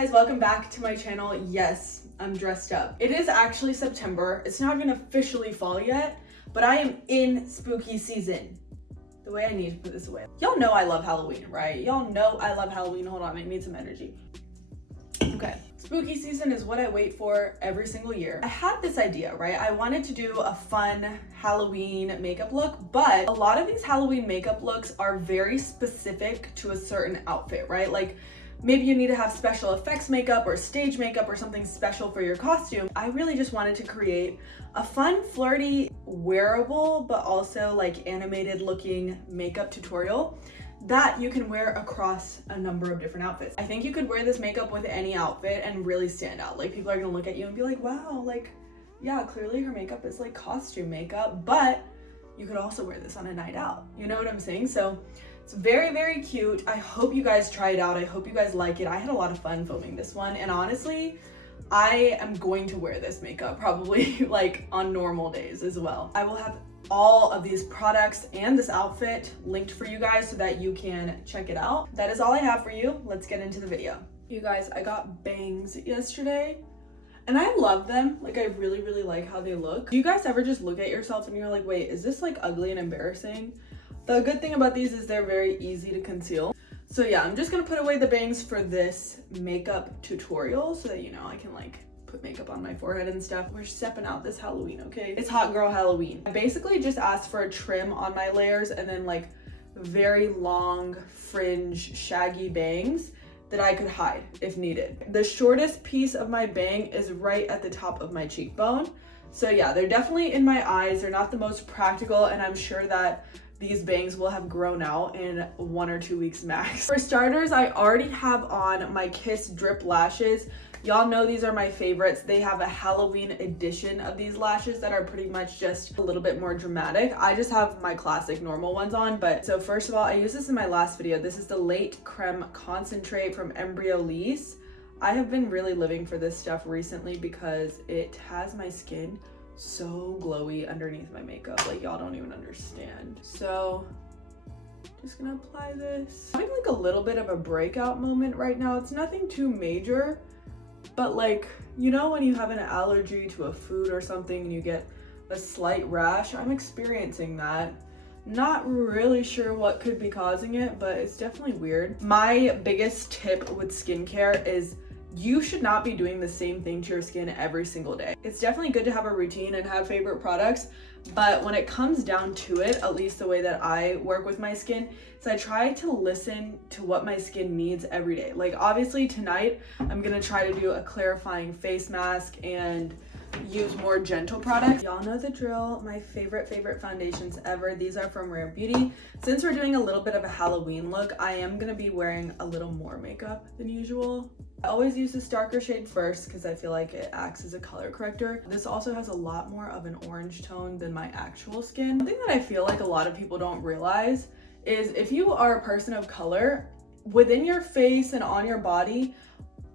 guys, welcome back to my channel. Yes, I'm dressed up. It is actually September. It's not even officially fall yet, but I am in spooky season. The way I need to put this away. Y'all know I love Halloween, right? Y'all know I love Halloween. Hold on, I need some energy. Okay, spooky season is what I wait for every single year. I had this idea, right? I wanted to do a fun Halloween makeup look, but a lot of these Halloween makeup looks are very specific to a certain outfit, right? Like maybe you need to have special effects makeup or stage makeup or something special for your costume. I really just wanted to create a fun, flirty, wearable, but also like animated looking makeup tutorial that you can wear across a number of different outfits. I think you could wear this makeup with any outfit and really stand out. Like people are gonna look at you and be like, wow, like, yeah, clearly her makeup is like costume makeup, but you could also wear this on a night out. You know what I'm saying? So it's very, very cute. I hope you guys try it out. I hope you guys like it. I had a lot of fun filming this one. And honestly, I am going to wear this makeup probably like on normal days as well. I will have all of these products and this outfit linked for you guys so that you can check it out. That is all I have for you. Let's get into the video. You guys, I got bangs yesterday and I love them. Like I really, really like how they look. Do you guys ever just look at yourself and you're like, wait, is this like ugly and embarrassing? The good thing about these is they're very easy to conceal. So yeah, I'm just gonna put away the bangs for this makeup tutorial so that, you know, I can like put makeup on my forehead and stuff. We're stepping out this Halloween, okay? It's hot girl Halloween. I basically just asked for a trim on my layers and then like very long fringe shaggy bangs that I could hide if needed. The shortest piece of my bang is right at the top of my cheekbone. So yeah, they're definitely in my eyes. They're not the most practical, and I'm sure that these bangs will have grown out in 1 or 2 weeks max. For starters, I already have on my Kiss drip lashes. Y'all know these are my favorites. They have a Halloween edition of these lashes that are pretty much just a little bit more dramatic. I just have my classic normal ones on, but so first of all, I used this in my last video. This is the Late Creme Concentrate from Embryolisse. I have been really living for this stuff recently because it has my skin so glowy underneath my makeup, like y'all don't even understand. So just gonna apply this. I'm having like a little bit of a breakout moment right now. It's nothing too major, but like, you know when you have an allergy to a food or something and you get a slight rash? I'm experiencing that. Not really sure what could be causing it, but it's definitely weird. My biggest tip with skincare is you should not be doing the same thing to your skin every single day. It's definitely good to have a routine and have favorite products, but when it comes down to it, at least the way that I work with my skin, is I try to listen to what my skin needs every day. Like obviously tonight, I'm gonna try to do a clarifying face mask and use more gentle products. Y'all know the drill. My favorite foundations ever. These are from Rare Beauty. Since we're doing a little bit of a Halloween look, I am gonna be wearing a little more makeup than usual. I always use this darker shade first because I feel like it acts as a color corrector. This also has a lot more of an orange tone than my actual skin. Something that I feel like a lot of people don't realize is if you are a person of color, within your face and on your body,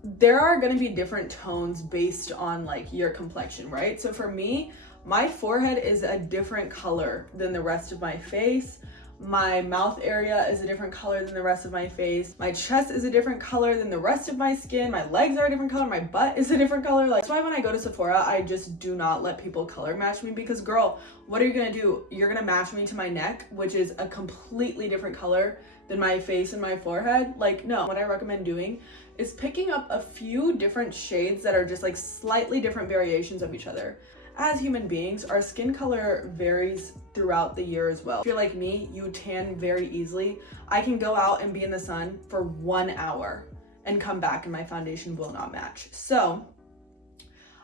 there are going to be different tones based on like your complexion, right? So for me, my forehead is a different color than the rest of my face. My mouth area is a different color than the rest of my face. My chest is a different color than the rest of my skin. My legs are a different color. My butt is a different color. Like, that's why when I go to Sephora, I just do not let people color match me because girl, what are you gonna do? You're gonna match me to my neck, which is a completely different color than my face and my forehead. Like, no. What I recommend doing is picking up a few different shades that are just like slightly different variations of each other. As human beings, our skin color varies throughout the year as well. If you're like me, you tan very easily. I can go out and be in the sun for 1 hour and come back and my foundation will not match. So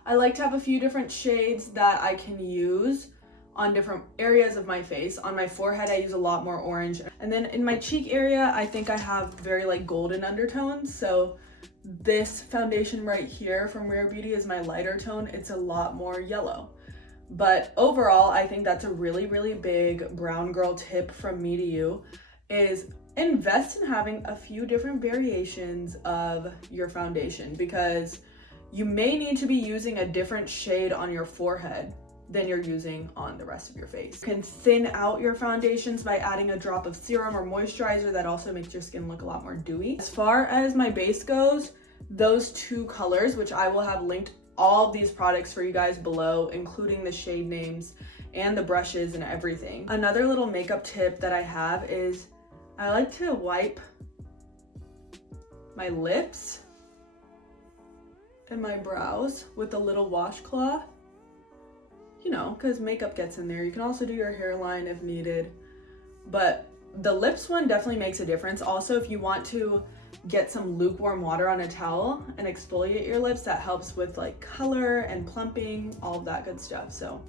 I like to have a few different shades that I can use on different areas of my face. On my forehead, I use a lot more orange. And then in my cheek area, I think I have very like golden undertones. So this foundation right here from Rare Beauty is my lighter tone. It's a lot more yellow. But overall, I think that's a really, really big brown girl tip from me to you is invest in having a few different variations of your foundation because you may need to be using a different shade on your forehead than you're using on the rest of your face. You can thin out your foundations by adding a drop of serum or moisturizer that also makes your skin look a lot more dewy. As far as my base goes, those two colors, which I will have linked all of these products for you guys below, including the shade names and the brushes and everything. Another little makeup tip that I have is I like to wipe my lips and my brows with a little washcloth, you know, because makeup gets in there. You can also do your hairline if needed, but the lips one definitely makes a difference. Also, if you want to get some lukewarm water on a towel and exfoliate your lips, that helps with like color and plumping, all of that good stuff. So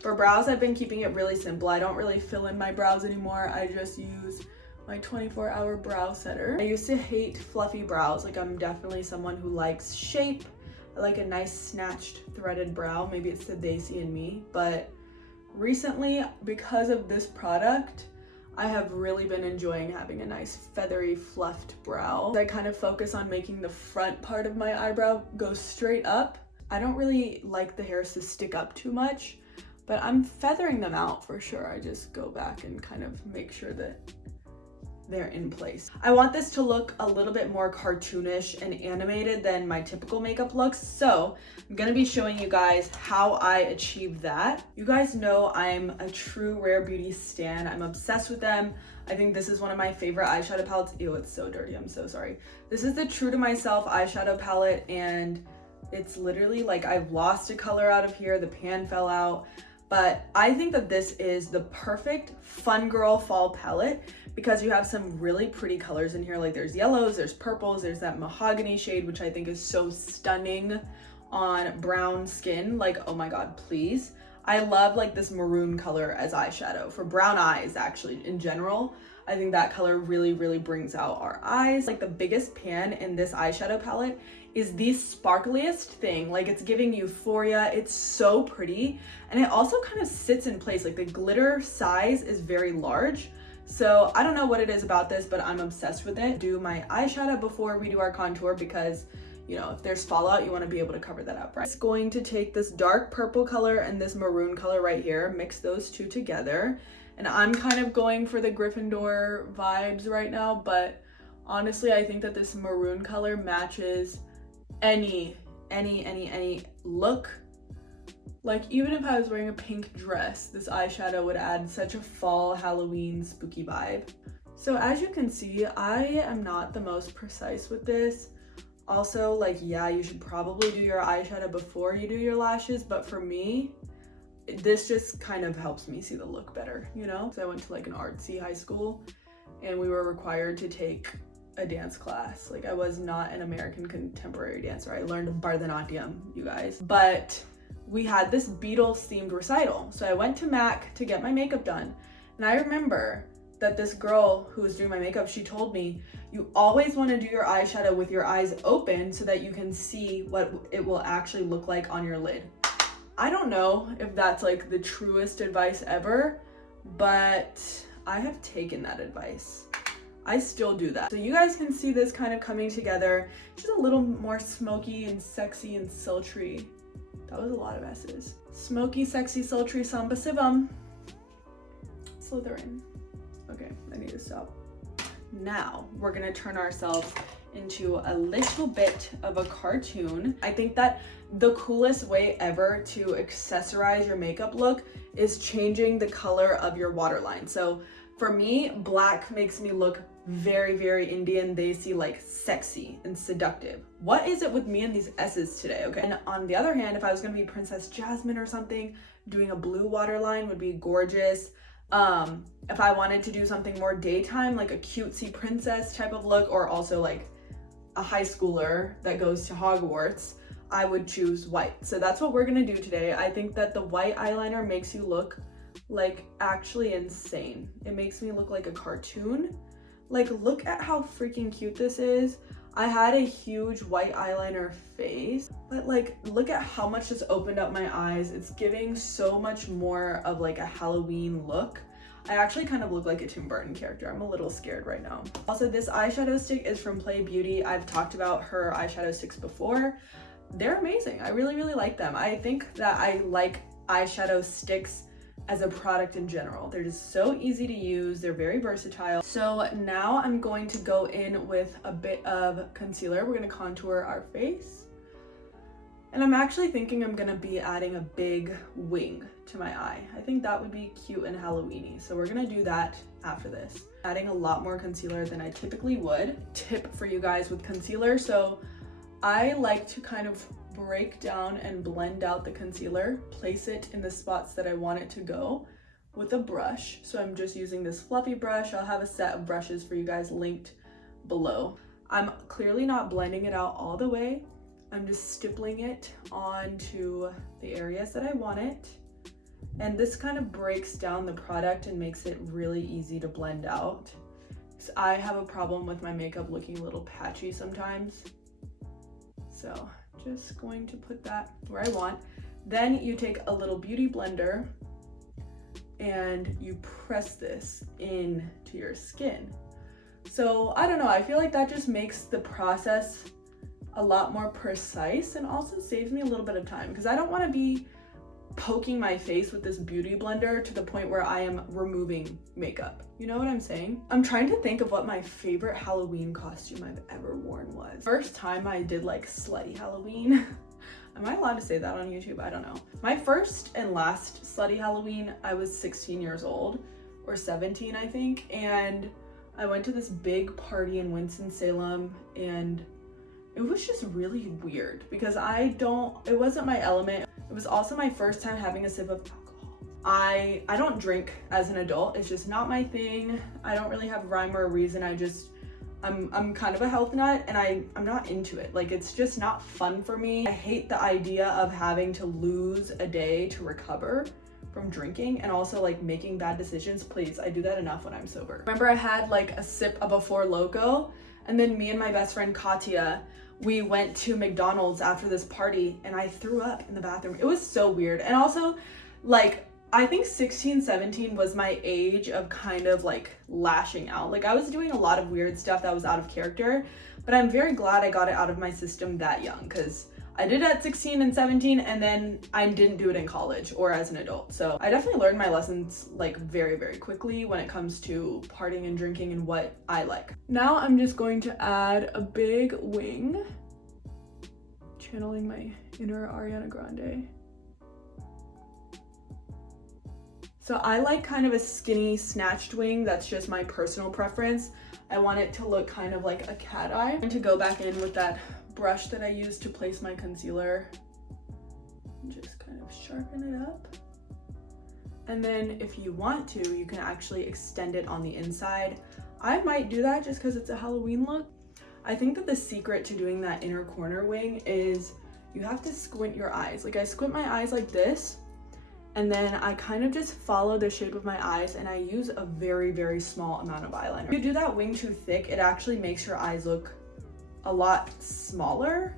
for brows, I've been keeping it really simple. I don't really fill in my brows anymore. I just use my 24-hour brow setter. I used to hate fluffy brows. Like, I'm definitely someone who likes shape. I like a nice snatched threaded brow. Maybe it's the Daisy in me, but recently, because of this product, I have really been enjoying having a nice feathery fluffed brow. I kind of focus on making the front part of my eyebrow go straight up. I don't really like the hairs to stick up too much, but I'm feathering them out for sure. I just go back and kind of make sure that they're in place. I want this to look a little bit more cartoonish and animated than my typical makeup looks, so I'm gonna be showing you guys how I achieve that. You guys know I'm a true Rare Beauty stan. I'm obsessed with them. I think this is one of my favorite eyeshadow palettes. Ew, it's so dirty, I'm so sorry. This is the True to Myself eyeshadow palette, and it's literally like I've lost a color out of here, the pan fell out. But I think that this is the perfect fun girl fall palette because you have some really pretty colors in here. Like there's yellows, there's purples, there's that mahogany shade, which I think is so stunning on brown skin. Like, oh my God, please. I love like this maroon color as eyeshadow for brown eyes, actually, in general. I think that color really, really brings out our eyes. Like the biggest pan in this eyeshadow palette is the sparkliest thing. Like it's giving euphoria. It's so pretty. And it also kind of sits in place. Like the glitter size is very large. So I don't know what it is about this, but I'm obsessed with it. Do my eyeshadow before we do our contour because, you know, if there's fallout, you want to be able to cover that up, right? It's going to take this dark purple color and this maroon color right here, mix those two together. And I'm kind of going for the Gryffindor vibes right now, but honestly, I think that this maroon color matches any look. Like even if I was wearing a pink dress, this eyeshadow would add such a fall Halloween spooky vibe. So as you can see, I am not the most precise with this. Also, like, yeah, you should probably do your eyeshadow before you do your lashes, but for me, this just kind of helps me see the look better, you know? So I went to like an artsy high school and we were required to take a dance class. Like I was not an American contemporary dancer. I learned Bharatanatyam, you guys. But we had this Beatles themed recital. So I went to MAC to get my makeup done. And I remember that this girl who was doing my makeup, she told me, you always want to do your eyeshadow with your eyes open so that you can see what it will actually look like on your lid. I don't know if that's like the truest advice ever, but I have taken that advice. I still do that. So you guys can see this kind of coming together, just a little more smoky and sexy and sultry. That was a lot of S's. Smoky, sexy, sultry, samba sivam. Slytherin. Okay, I need to stop. Now we're gonna turn ourselves into a little bit of a cartoon. I think that the coolest way ever to accessorize your makeup look is changing the color of your waterline. So for me, black makes me look very, very Indian. They see like sexy and seductive. What is it with me and these S's today, okay? And on the other hand, if I was gonna be Princess Jasmine or something, doing a blue waterline would be gorgeous. If I wanted to do something more daytime, like a cutesy princess type of look, or also like a high schooler that goes to Hogwarts, I would choose white. So that's what we're gonna do today. I think that the white eyeliner makes you look like actually insane. It makes me look like a cartoon. Like, look at how freaking cute this is. I had a huge white eyeliner face, but like, look at how much this opened up my eyes. It's giving so much more of like a Halloween look. I actually kind of look like a Tim Burton character. I'm a little scared right now. Also, this eyeshadow stick is from Play Beauty. I've talked about her eyeshadow sticks before. They're amazing. I really, really like them. I think that I like eyeshadow sticks as a product in general. They're just so easy to use. They're very versatile. So now I'm going to go in with a bit of concealer. We're gonna contour our face. And I'm actually thinking I'm gonna be adding a big wing to my eye. I think that would be cute and Halloween-y. So we're gonna do that after this. Adding a lot more concealer than I typically would. Tip for you guys with concealer. So I like to kind of break down and blend out the concealer, place it in the spots that I want it to go with a brush. So I'm just using this fluffy brush. I'll have a set of brushes for you guys linked below. I'm clearly not blending it out all the way. I'm just stippling it onto the areas that I want it. And this kind of breaks down the product and makes it really easy to blend out. So I have a problem with my makeup looking a little patchy sometimes. So just going to put that where I want. Then you take a little beauty blender and you press this into your skin. So I don't know, I feel like that just makes the process a lot more precise and also saves me a little bit of time because I don't want to be poking my face with this beauty blender to the point where I am removing makeup. You know what I'm saying? I'm trying to think of what my favorite Halloween costume I've ever worn was. First time I did like slutty Halloween. Am I allowed to say that on YouTube? I don't know. My first and last slutty Halloween, I was 16 years old or 17, I think. And I went to this big party in Winston-Salem and it was just really weird because it wasn't my element. It was also my first time having a sip of alcohol. I don't drink as an adult. It's just not my thing. I don't really have rhyme or reason. I'm kind of a health nut and I'm not into it. Like, it's just not fun for me. I hate the idea of having to lose a day to recover from drinking and also like making bad decisions. Please, I do that enough when I'm sober. Remember I had like a sip of a Four Loko and then me and my best friend Kaaviya, we went to McDonald's after this party and I threw up in the bathroom. It was so weird. And also, like, I think 16, 17 was my age of kind of like lashing out. Like, I was doing a lot of weird stuff that was out of character, but I'm very glad I got it out of my system that young because I did it at 16 and 17 and then I didn't do it in college or as an adult. So I definitely learned my lessons like very, very quickly when it comes to partying and drinking and what I like. Now I'm just going to add a big wing, channeling my inner Ariana Grande. So I like kind of a skinny snatched wing. That's just my personal preference. I want it to look kind of like a cat eye. I'm going to go back in with that brush that I used to place my concealer and just kind of sharpen it up. And then if you want to, you can actually extend it on the inside. I might do that just because it's a Halloween look. I think that the secret to doing that inner corner wing is you have to squint your eyes. Like, I squint my eyes like this, and then I kind of just follow the shape of my eyes and I use a very, very small amount of eyeliner. If you do that wing too thick, it actually makes your eyes look a lot smaller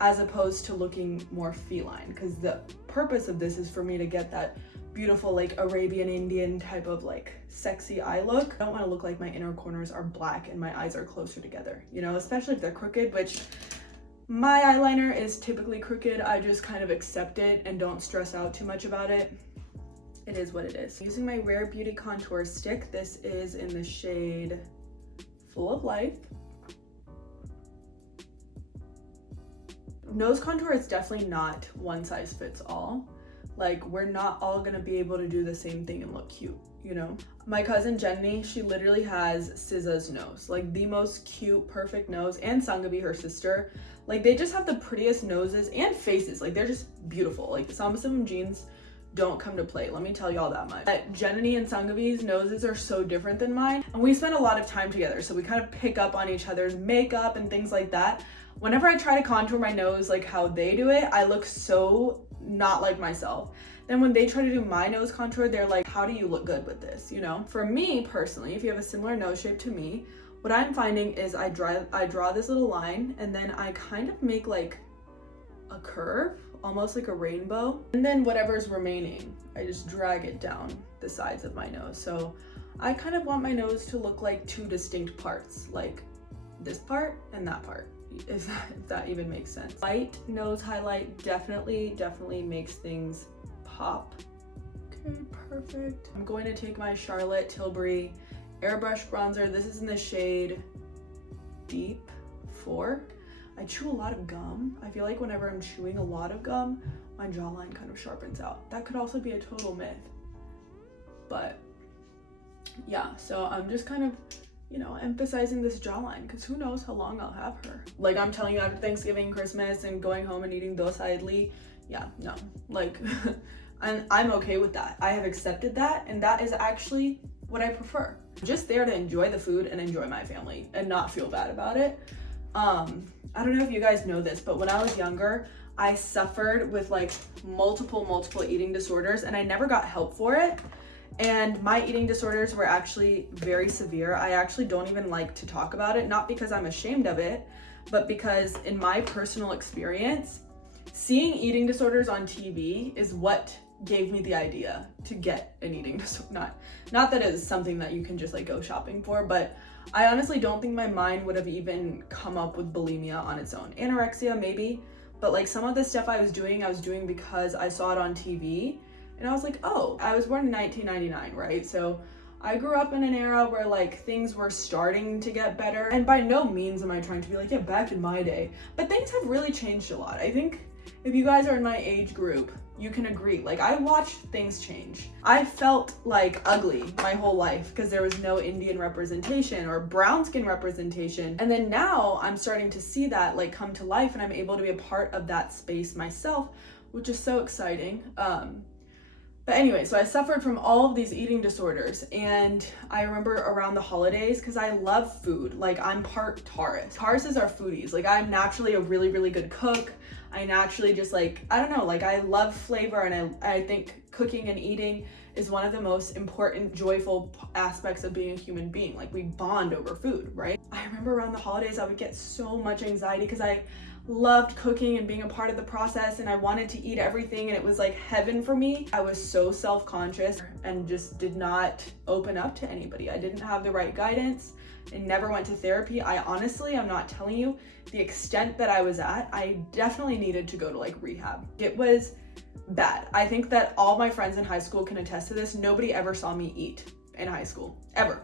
as opposed to looking more feline, because the purpose of this is for me to get that beautiful like Arabian Indian type of like sexy eye look. I don't want to look like my inner corners are black and my eyes are closer together, you know, especially if they're crooked, which my eyeliner is typically crooked. I just kind of accept it and don't stress out too much about it. It is what it is. Using my Rare Beauty contour stick, this is in the shade Full of Life. Nose contour is definitely not one size fits all. Like, we're not all gonna be able to do the same thing and look cute, you know? My cousin Jenny, she literally has SZA's nose, like the most cute, perfect nose, and Sangabi, her sister. Like, they just have the prettiest noses and faces. Like, they're just beautiful. Like, the Samba jeans don't come to play, let me tell y'all that much. Jenny and Sangabi's noses are so different than mine, and we spend a lot of time together, so we kind of pick up on each other's makeup and things like that. Whenever I try to contour my nose like how they do it, I look so not like myself. Then when they try to do my nose contour, they're like, how do you look good with this, you know? For me personally, if you have a similar nose shape to me, what I'm finding is I draw this little line and then I kind of make like a curve, almost like a rainbow. And then whatever's remaining, I just drag it down the sides of my nose. So I kind of want my nose to look like two distinct parts, like this part and that part. If that even makes sense. Light nose highlight definitely makes things pop. Okay, perfect. I'm going to take my Charlotte Tilbury Airbrush Bronzer. This is in the shade Deep 4. I chew a lot of gum. I feel like whenever I'm chewing a lot of gum, my jawline kind of sharpens out. That could also be a total myth. But yeah, so I'm just kind of, you know, emphasizing this jawline because who knows how long I'll have her. Like I'm telling you, after Thanksgiving, Christmas, and going home and eating docilely, yeah, no, like, and I'm okay with that. I have accepted that, and that is actually what I prefer. I'm just there to enjoy the food and enjoy my family and not feel bad about it. I don't know if you guys know this, but when I was younger, I suffered with like multiple eating disorders, and I never got help for it. And my eating disorders were actually very severe. I actually don't even like to talk about it, not because I'm ashamed of it, but because in my personal experience, seeing eating disorders on TV is what gave me the idea to get an eating disorder. Not that it's something that you can just like go shopping for, but I honestly don't think my mind would have even come up with bulimia on its own. Anorexia maybe, but like some of the stuff I was doing because I saw it on TV, and I was like, oh, I was born in 1999, right? So I grew up in an era where like things were starting to get better, and by no means am I trying to be like, yeah, back in my day, but things have really changed a lot. I think if you guys are in my age group, you can agree. Like I watched things change. I felt like ugly my whole life because there was no Indian representation or brown skin representation. And then now I'm starting to see that like come to life, and I'm able to be a part of that space myself, which is so exciting. But anyway, so I suffered from all of these eating disorders, and I remember around the holidays, because I love food, like I'm part Taurus. Tauruses are foodies. Like I'm naturally a really good cook. I naturally just like, I don't know, like I love flavor, and I think cooking and eating is one of the most important, joyful aspects of being a human being. Like we bond over food, right? I remember around the holidays, I would get so much anxiety because I loved cooking and being a part of the process, and I wanted to eat everything, and it was like heaven for me. I was so self-conscious and just did not open up to anybody. I didn't have the right guidance and never went to therapy. I honestly, I'm not telling you the extent that I was at. I definitely needed to go to like rehab. It was bad. I think that all my friends in high school can attest to this. Nobody ever saw me eat in high school, ever.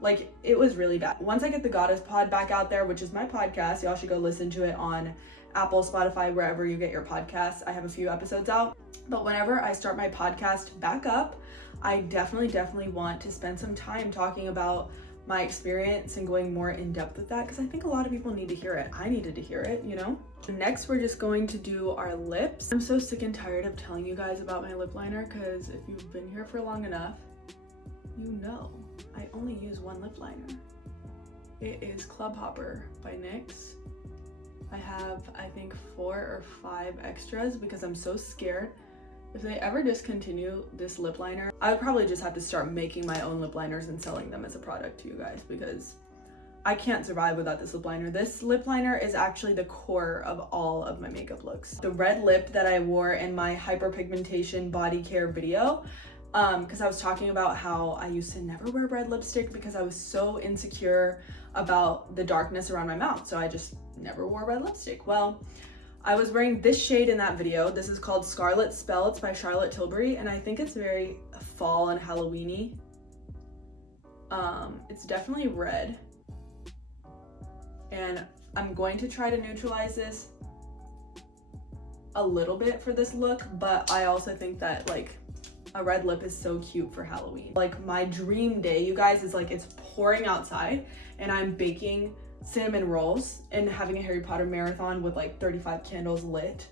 Like it was really bad. Once I get the Goddess Pod back out there, which is my podcast, y'all should go listen to it on Apple, Spotify, wherever you get your podcasts. I have a few episodes out, but whenever I start my podcast back up, I definitely want to spend some time talking about my experience and going more in depth with that, because I think a lot of people need to hear it. I needed to hear it, you know? Next, we're just going to do our lips. I'm so sick and tired of telling you guys about my lip liner, because if you've been here for long enough, you know I only use one lip liner. It is Club Hopper by NYX. I have, I think, 4 or 5 extras because I'm so scared. If they ever discontinue this lip liner, I would probably just have to start making my own lip liners and selling them as a product to you guys, because I can't survive without this lip liner. This lip liner is actually the core of all of my makeup looks. The red lip that I wore in my hyperpigmentation body care video, because I was talking about how I used to never wear red lipstick because I was so insecure about the darkness around my mouth. So I just never wore red lipstick. Well, I was wearing this shade in that video. This is called Scarlet Spell. It's by Charlotte Tilbury, and I think it's very fall and Halloween-y. It's definitely red. And I'm going to try to neutralize this a little bit for this look, but I also think that like a red lip is so cute for Halloween. Like my dream day, you guys, is like it's pouring outside and I'm baking cinnamon rolls and having a Harry Potter marathon with like 35 candles lit.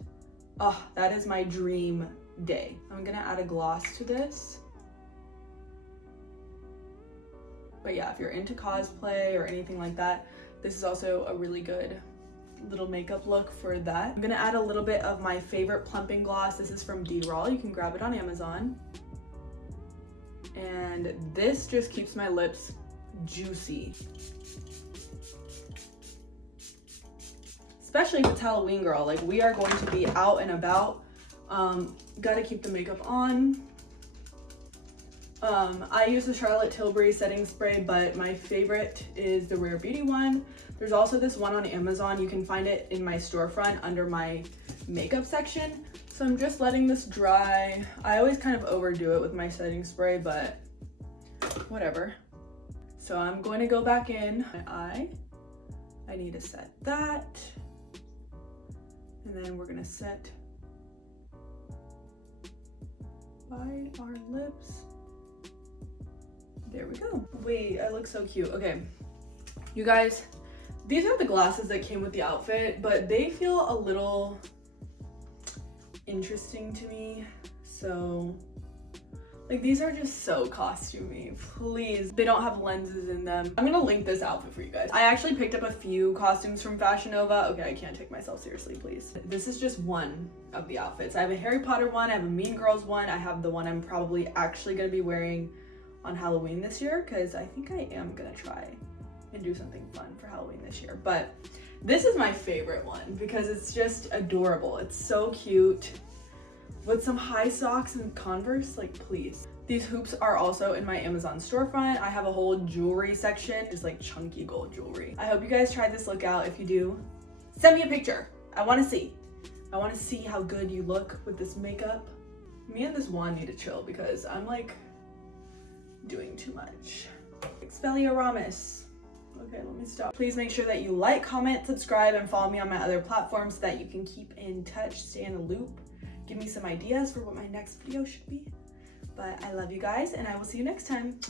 Oh, that is my dream day. I'm gonna add a gloss to this. But yeah, if you're into cosplay or anything like that, this is also a really good little makeup look for that. I'm gonna add a little bit of my favorite plumping gloss. This is from D-Raw. You can grab it on Amazon. And this just keeps my lips juicy. Especially if it's Halloween, girl. Like we are going to be out and about. Gotta keep the makeup on. I use the Charlotte Tilbury setting spray, but my favorite is the Rare Beauty one. There's also this one on Amazon. You can find it in my storefront under my makeup section. So I'm just letting this dry. I always kind of overdo it with my setting spray, but whatever. So I'm going to go back in my eye. I need to set that. And then we're gonna set by our lips. There we go. Wait, I look so cute. Okay, you guys, these are the glasses that came with the outfit, but they feel a little interesting to me. So, like, these are just so costumey. Please, they don't have lenses in them. I'm gonna link this outfit for you guys. I actually picked up a few costumes from Fashion Nova. Okay, I can't take myself seriously, please. This is just one of the outfits. I have a Harry Potter one, I have a Mean Girls one, I have the one I'm probably actually gonna be wearing on Halloween this year, because I think I am gonna try and do something fun for Halloween this year. But this is my favorite one because it's just adorable. It's so cute. With some high socks and Converse, like, please. These hoops are also in my Amazon storefront. I have a whole jewelry section, just like chunky gold jewelry. I hope you guys try this look out. If you do, send me a picture. I wanna see. I wanna see how good you look with this makeup. Me and this wand need to chill because I'm like doing too much. Expelliarmus. Okay, let me stop. Please make sure that you like, comment, subscribe, and follow me on my other platforms so that you can keep in touch, stay in the loop. Give me some ideas for what my next video should be. But I love you guys, and I will see you next time.